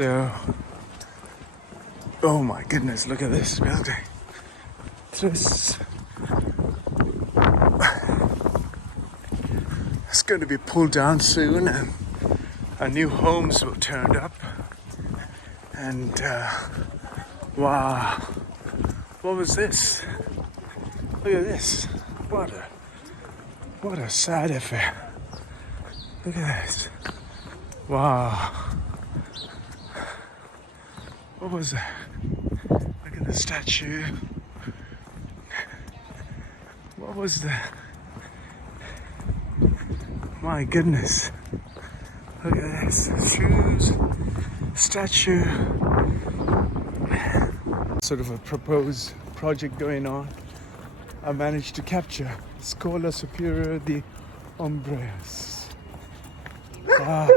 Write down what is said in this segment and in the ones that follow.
So, oh my goodness, look at this building. This it's going to be pulled down soon, and our new homes will turn up. And wow, what was this? Look at this. What a sad affair. Look at this. Wow. What was that? Look at the statue. What was that? My goodness. Look at this. Shoes, statue. Sort of a proposed project going on. I managed to capture Scuola Superiore di Ombreas. Wow.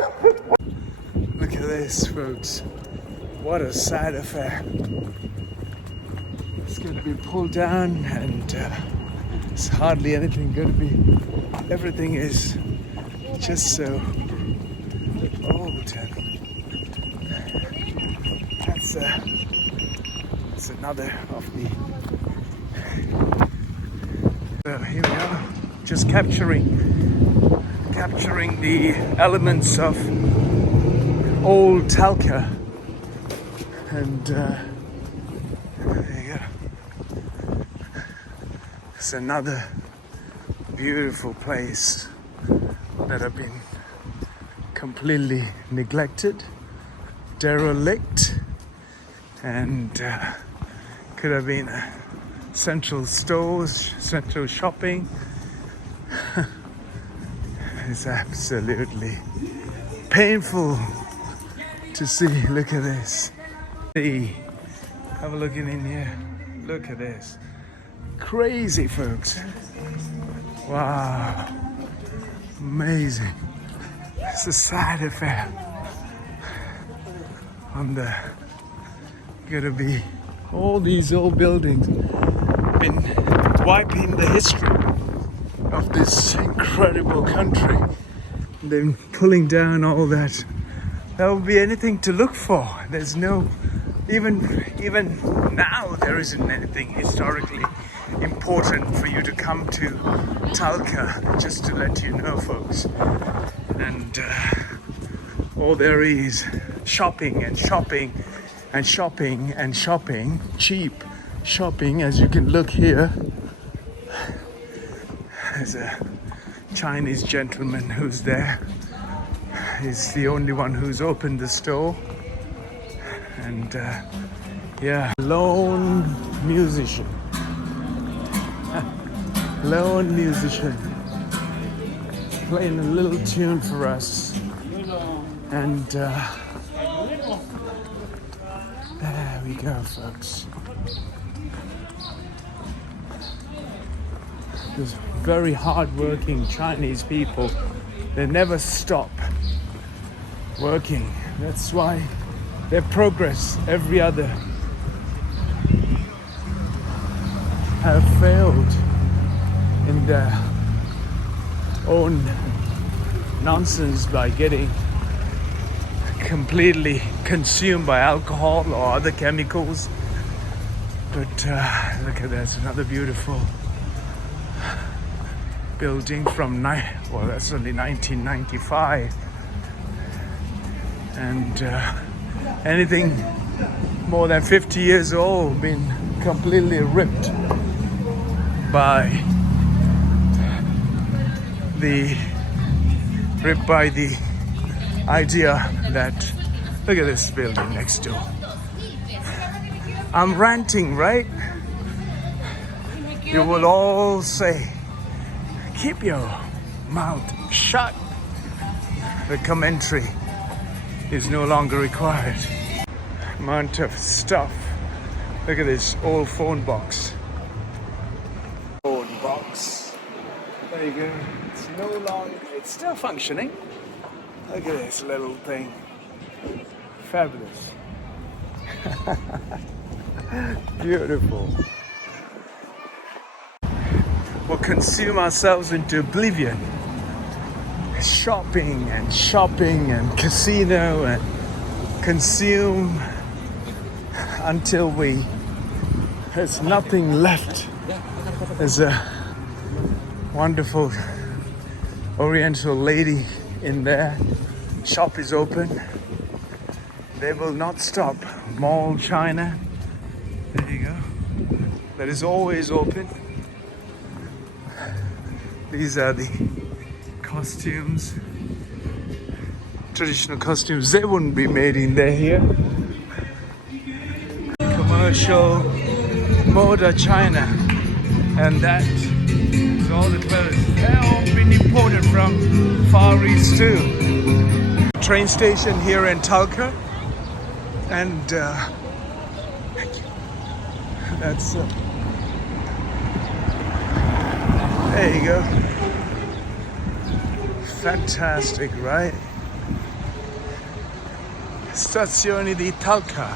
Look at this, folks. What a sad affair. It's going to be pulled down, and there's hardly anything going to be. Everything is just so old. And that's another of the. So here we are, just capturing the elements of old Talca, and there you go. It's another beautiful place that have been completely neglected, derelict, and could have been central stores, central shopping. It's absolutely painful to see. Look at this. See, have a look in here. Look at this. Crazy, folks. Wow. Amazing. It's a sad affair. And gonna be all these old buildings been wiping the history of this incredible country. Then pulling down all that. There will be anything to look for. There's no, even now there isn't anything historically important for you to come to Talca, just to let you know, folks. And all there is shopping and shopping and shopping and shopping, cheap shopping, as you can look here. There's a Chinese gentleman who's there. He's the only one who's opened the store. And yeah, lone musician. Lone musician. Playing a little tune for us. And there we go, folks. These very hard-working Chinese people, they never stop working. That's why their progress, every other, have failed in their own nonsense by getting completely consumed by alcohol or other chemicals. But look at this, another beautiful building from that's only 1995, and anything more than 50 years old been completely ripped by the idea that, look at this building next door. I'm ranting, right? You will all say, keep your mouth shut. The commentary is no longer required. Amount of stuff. Look at this old phone box. Phone box. There you go. It's no longer, it's still functioning. Look at this little thing. Fabulous. Beautiful. We'll consume ourselves into oblivion. Shopping and casino and consume until there's nothing left. There's a wonderful Oriental lady in there. Shop is open. They will not stop. Mall China. There you go. That is always open. These are the costumes. Traditional costumes. They wouldn't be made in there here. Commercial Moda China. And that is all the clothes. They're all been imported from Far East too. Train station here in Talca. And that's there you go. Fantastic, right? Stazione di Talca.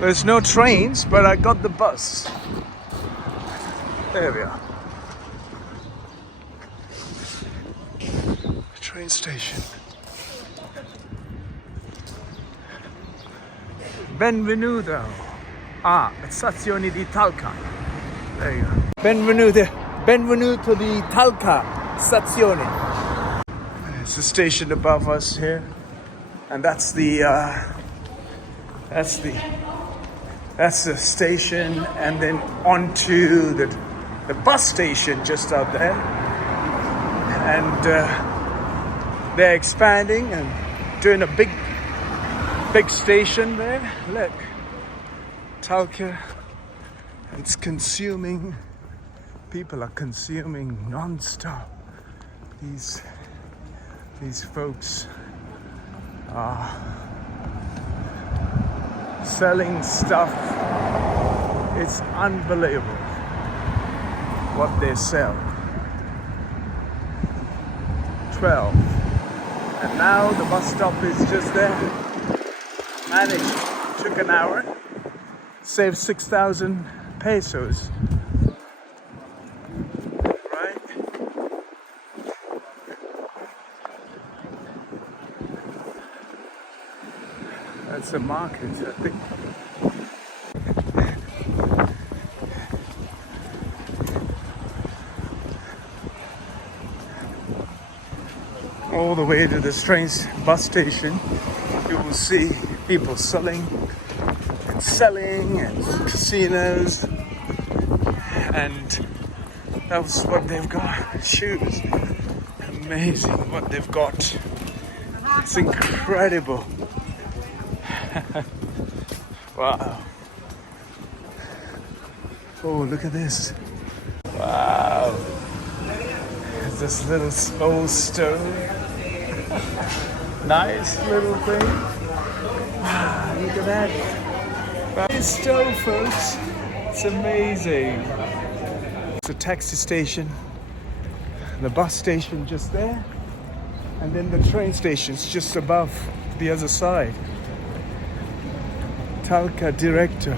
There's no trains, but I got the bus. There we are. Train station. Benvenuto a Stazione di Talca. There you go. Benvenuto di Talca Stazione. It's the station above us here, and that's the station, and then onto the bus station just out there, and they're expanding and doing a big station there. Look, Talca. It's consuming. People are consuming non-stop. These folks are selling stuff. It's unbelievable what they sell. 12. And now the bus stop is just there. Managed. Took an hour. Saved 6,000 pesos. Right? That's a market, I think. All the way to this bus station, you will see people selling and casinos, and that's what they've got. Shoes. Amazing what they've got. It's incredible. Wow. Oh, look at this. Wow. This little old stove. Nice little thing. Wow, look at that. This stove, folks. It's amazing. It's a taxi station. The bus station just there. And then the train station's just above the other side. Talca Directo.